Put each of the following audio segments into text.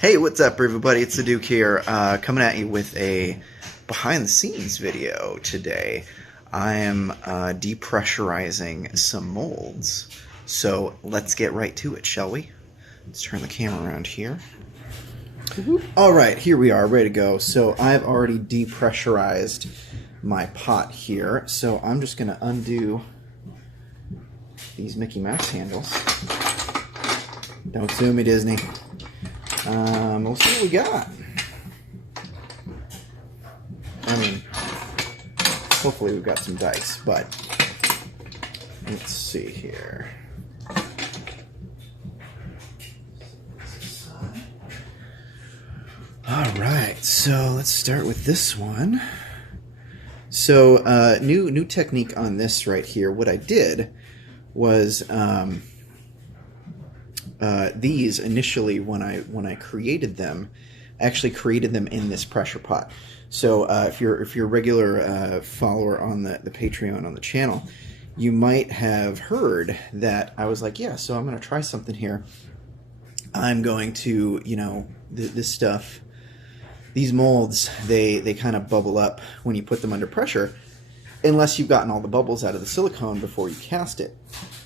Hey, what's up, everybody? It's the Duke here, coming at you with a behind-the-scenes video today. I am depressurizing some molds, so let's get right to it, shall we? Let's turn the camera around here. All right, here we are, ready to go. So I've already depressurized my pot here, so I'm just going to undo these Mickey Mouse handles. Don't sue me, Disney. We'll see what we got. I mean, hopefully we've got some dice, but let's see here. Alright, so let's start with this one. So, new technique on this right here. What I did was, these initially, when I created them, I actually created them in this pressure pot. So if you're a regular follower on the Patreon on the channel, you might have heard that I was like, yeah, so I'm going to try something here. I'm going to, you know, this stuff, these molds, they kind of bubble up when you put them under pressure, unless you've gotten all the bubbles out of the silicone before you cast it.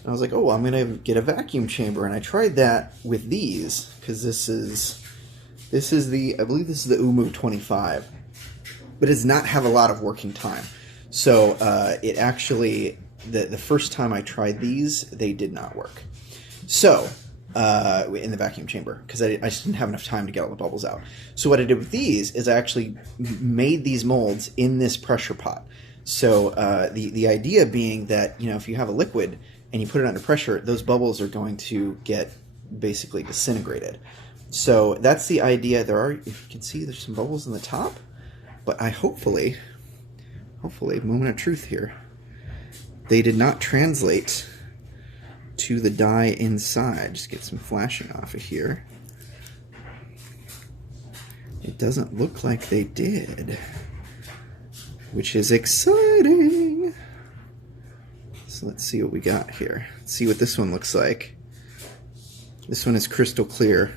And I was like, oh, well, I'm going to get a vacuum chamber. And I tried that with these, because this is the, I believe this is the Umu 25. But it does not have a lot of working time. So it actually, the first time I tried these, they did not work. So, in the vacuum chamber, because I just didn't have enough time to get all the bubbles out. So what I did with these is I actually made these molds in this pressure pot. So the idea being that, you know, if you have a liquid and you put it under pressure, those bubbles are going to get basically disintegrated. So that's the idea. There are, if you can see, there's some bubbles in the top, but I hopefully, moment of truth here, they did not translate to the dye inside. Just get some flashing off of here. It doesn't look like they did, which is exciting. So let's see what we got here. Let's see what this one looks like. This one is crystal clear.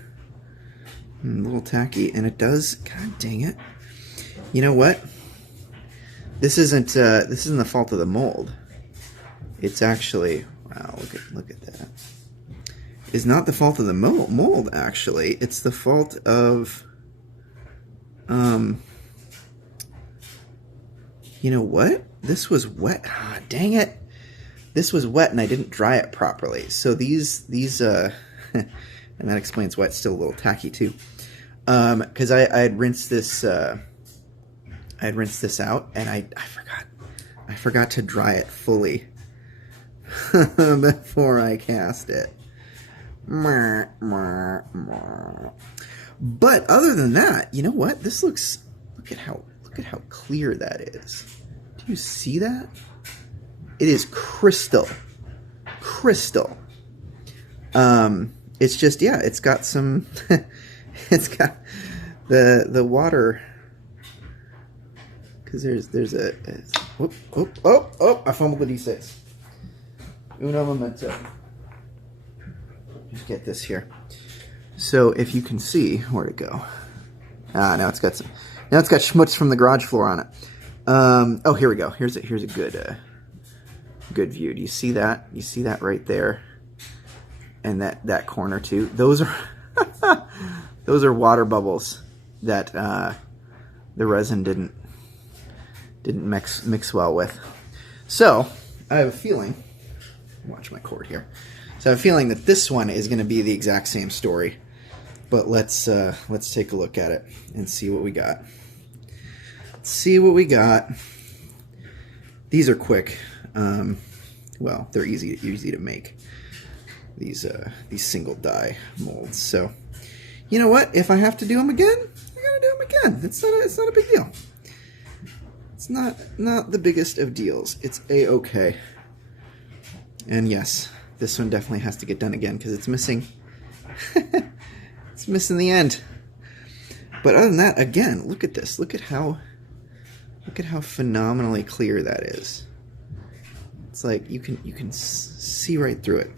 A little tacky, and it does, god dang it. You know what? This isn't the fault of the mold. It's actually, wow, look at that. It's not the fault of the mold, actually. It's the fault of, you know what? This was wet. Ah, dang it. This was wet and I didn't dry it properly. So these and that explains why it's still a little tacky too. Because I had rinsed this out and I forgot to dry it fully before I cast it. But other than that, you know what? This looks, look at how clear that is. Do you see that? It is crystal. It's just, yeah, it's got some it's got the water, because there's a I fumbled the D6. Uno momento. Just get this here. So if you can see, where'd it go? Now it's got schmutz from the garage floor on it. Oh, here we go. Here's a good view. Do you see that? You see that right there? And that corner too. Those are those are water bubbles that the resin didn't mix well with. So I have a feeling. Watch my cord here. So I have a feeling that this one is going to be the exact same story. But let's take a look at it and see what we got. Let's see what we got. These are quick. Well, they're easy to make. These single die molds. So, you know what? If I have to do them again, I'm gonna do them again. It's not a big deal. It's not the biggest of deals. It's a-okay. And yes, this one definitely has to get done again because it's missing. It's missing the end. But other than that, again, look at this. Look at how phenomenally clear that is. It's like you can see right through it.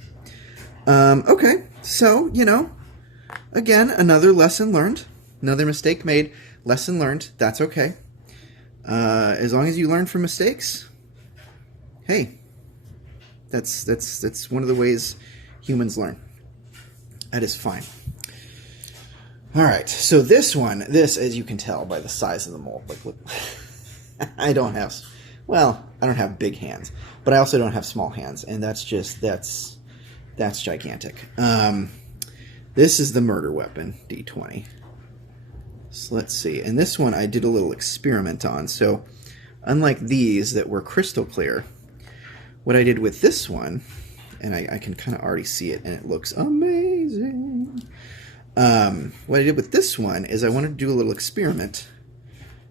Okay, so, you know, Again, another lesson learned, another mistake made, lesson learned, that's okay. As long as you learn from mistakes, hey, that's one of the ways humans learn. That is fine. All right, so this, as you can tell by the size of the mold, like, look, I don't have big hands, but I also don't have small hands, and that's gigantic. This is the murder weapon, D20. So let's see, and this one I did a little experiment on. So unlike these that were crystal clear, what I did with this one, and I can kind of already see it, and it looks amazing. What I did with this one is I wanted to do a little experiment.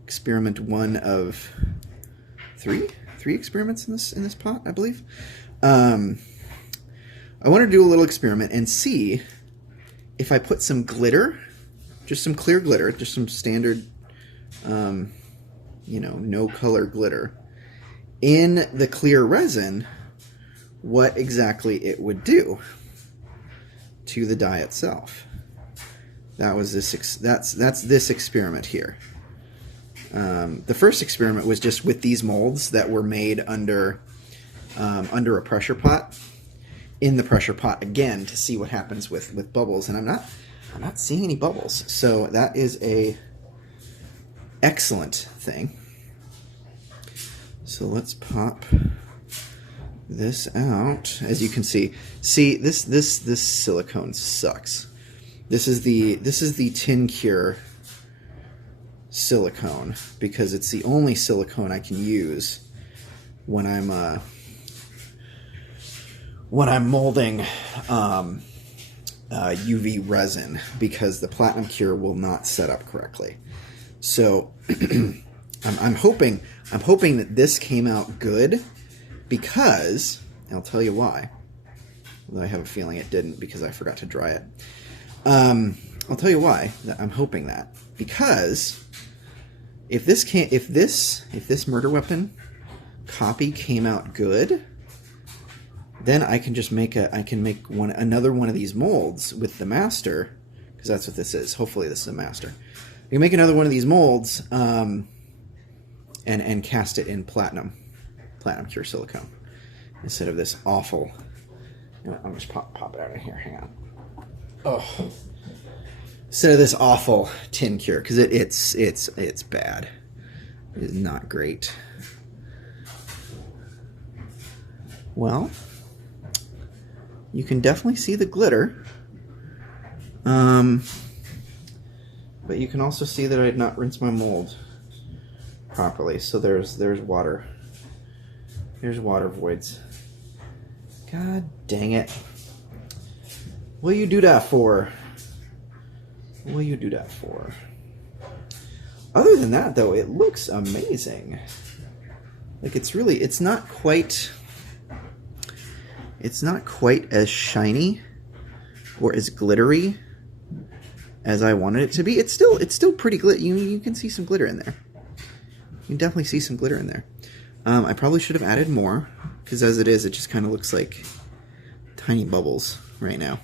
Experiment one of three experiments in this pot, I believe. I want to do a little experiment and see if I put some glitter, just some clear glitter, just some standard, no color glitter, in the clear resin, what exactly it would do to the die itself. That was that's this experiment here. The first experiment was just with these molds that were made under a pressure pot, in the pressure pot again, to see what happens with bubbles, and I'm not seeing any bubbles, so that is a excellent thing. So let's pop this out. As you can see this silicone sucks. This is the tin cure silicone, because it's the only silicone I can use when I'm molding UV resin, because the platinum cure will not set up correctly. So I'm hoping that this came out good, because I'll tell you why. Although I have a feeling it didn't, because I forgot to dry it. I'll tell you why that I'm hoping that, because if this murder weapon copy came out good, then I can just make another one of these molds with the master, because that's what this is. Hopefully this is a master. You can make another one of these molds and cast it in platinum cure silicone, instead of this awful. I'm just pop it out of here. Hang on. Oh, instead of this awful tin cure, because it's bad. It is not great. Well, you can definitely see the glitter, but you can also see that I had not rinsed my mold properly. So there's water. There's water voids. God dang it! What will you do that for? What will you do that for? Other than that, though, it looks amazing. Like, it's not quite as shiny or as glittery as I wanted it to be. It's still pretty glitter. You can see some glitter in there. You can definitely see some glitter in there. I probably should have added more, because as it is, it just kind of looks like tiny bubbles right now.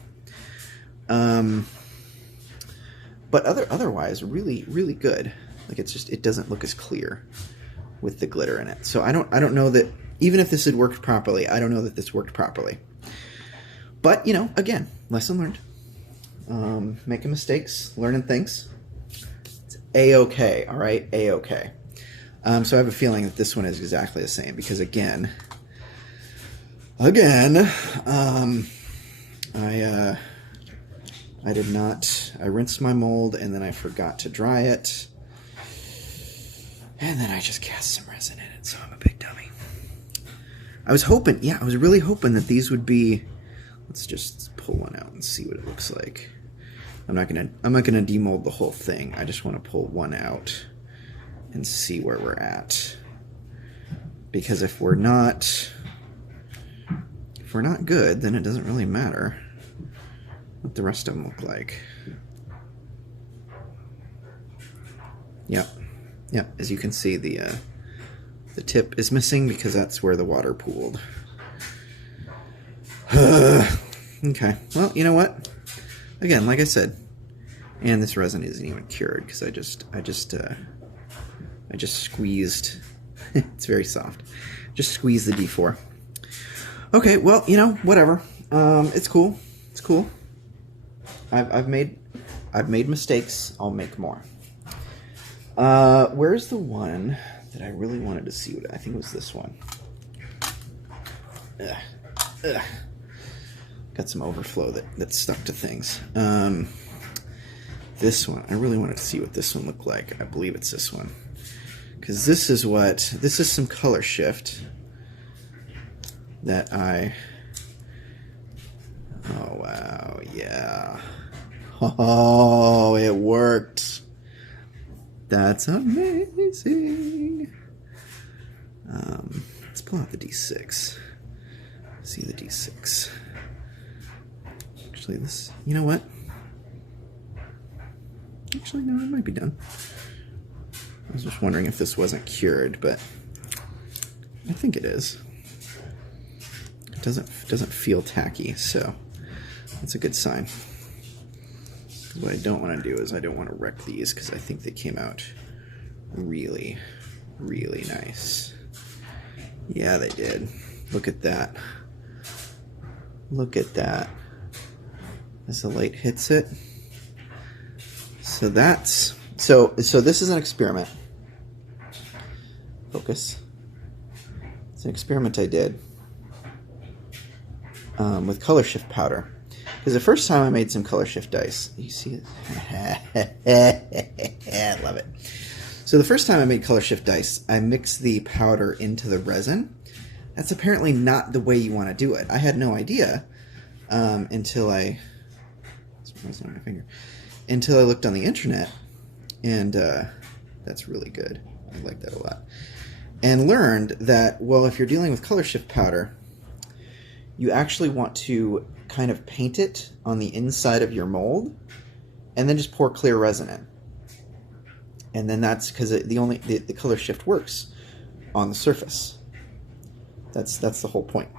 But otherwise, really, really good. Like, it doesn't look as clear with the glitter in it. So I don't know that, even if this had worked properly, I don't know that this worked properly. But, again, lesson learned. Making mistakes, learning things. It's A-okay, all right? A-okay. So I have a feeling that this one is exactly the same, because again, I rinsed my mold, and then I forgot to dry it, and then I just cast some resin in it, so I'm a big dummy. I was really hoping that these would be, let's just pull one out and see what it looks like. I'm not gonna demold the whole thing. I just want to pull one out and see where we're at. Because if we're not good, then it doesn't really matter what the rest of them look like. Yep. As you can see, the tip is missing because that's where the water pooled. Okay. Well, you know what? Again, like I said, And this resin isn't even cured because I just squeezed. It's very soft. Just squeezed the D4. Okay, well, you know, whatever. It's cool. It's cool. I've made mistakes. I'll make more. Where's the one that I really wanted to see? I think it was this one. Ugh. Got some overflow that's stuck to things. This one, I really wanted to see what this one looked like. I believe it's this one. Because this is some color shift that oh wow, yeah. Oh, it worked. That's amazing. Let's pull out the D6. See the D6. Actually, this, you know what? Actually, no, it might be done. I was just wondering if this wasn't cured, but I think it is. It doesn't feel tacky, so that's a good sign. What I don't want to do is I don't want to wreck these because I think they came out really, really nice. Yeah, they did. Look at that. Look at that. As the light hits it. So that's so this is an experiment. Focus. It's an experiment I did with color shift powder. Because the first time I made some color shift dice, you see it? I love it. So the first time I made color shift dice, I mixed the powder into the resin. That's apparently not the way you want to do it. I had no idea until I looked on the internet, and that's really good. I like that a lot. And learned that, well, if you're dealing with color shift powder, you actually want to kind of paint it on the inside of your mold, and then just pour clear resin in. And then that's because the color shift works on the surface. That's the whole point.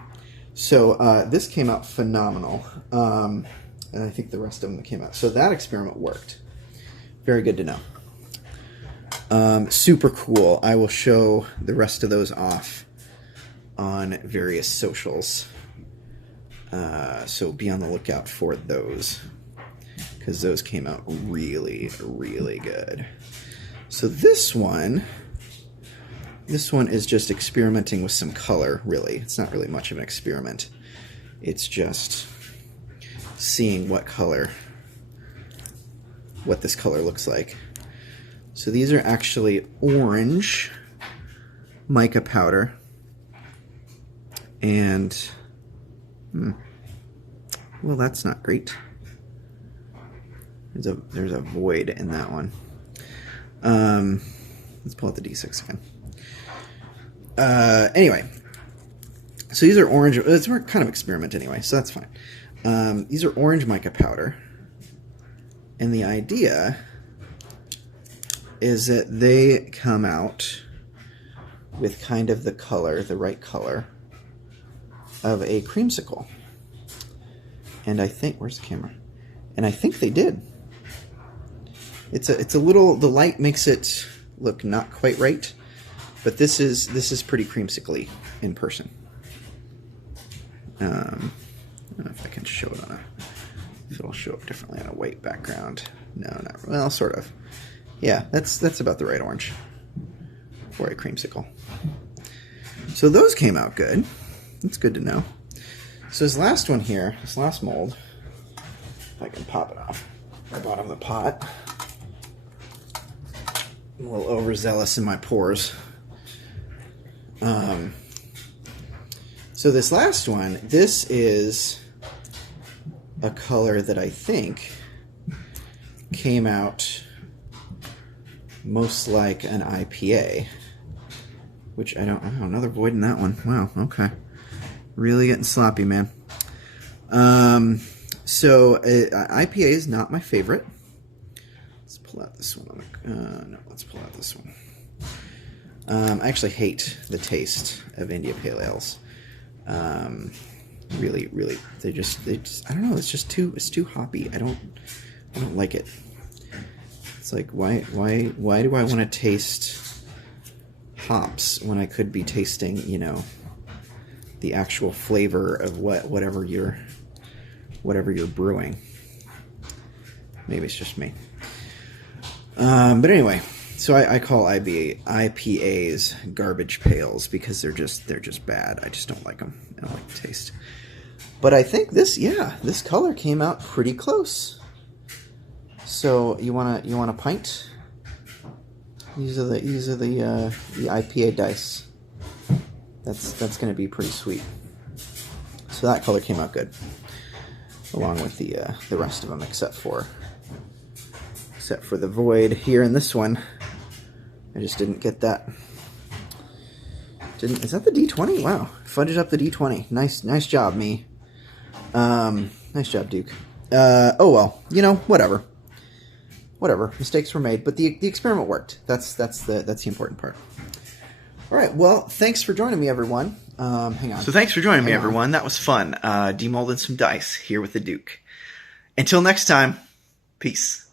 So this came out phenomenal, and I think the rest of them came out. So that experiment worked. Very good to know. Super cool. I will show the rest of those off on various socials. So be on the lookout for those, because those came out really, really good. So this one is just experimenting with some color, really. It's not really much of an experiment. It's just seeing what this color looks like. So these are actually orange mica powder. And, well, that's not great. There's a void in that one. Let's pull out the D6 again. Anyway, so these are orange. It's kind of experiment anyway, so that's fine. These are orange mica powder, and the idea is that they come out with kind of the right color of a creamsicle. And I think, where's the camera? And I think they did. It's a little, the light makes it look not quite right, but this is pretty creamsicle-y in person. I don't know if I can show it if it'll show up differently on a white background. No, not, well, sort of. Yeah, that's about the right orange for a creamsicle. So those came out good. That's good to know. So this last one here, this last mold, if I can pop it off the bottom of the pot. I'm a little overzealous in my pours. So this last one, this is a color that I think came out most like an IPA, which I don't know, another void in that one. Wow, okay. Really getting sloppy, man. So IPA is not my favorite. Let's pull out this one. No, let's pull out this one. I actually hate the taste of India Pale Ales. Really, they just, I don't know, it's too hoppy. I don't like it. It's like, why do I want to taste hops when I could be tasting, you know, the actual flavor of whatever you're brewing. Maybe it's just me. But anyway, so I call IPAs garbage pails because they're just bad. I just don't like them. I don't like the taste. But I think this color came out pretty close. So you want a pint? These are the IPA dice. That's going to be pretty sweet. So that color came out good, along with the rest of them, except for the void here in this one. I just didn't get that. Is that the D20? Wow, fudged up the D20. Nice job, me. Nice job, Duke. Oh well, you know, whatever. Mistakes were made, but the experiment worked. That's the important part. All right, well, thanks for joining me, everyone. Hang on. So thanks for joining me, everyone. That was fun. Demolding some dice here with the Duke. Until next time, peace.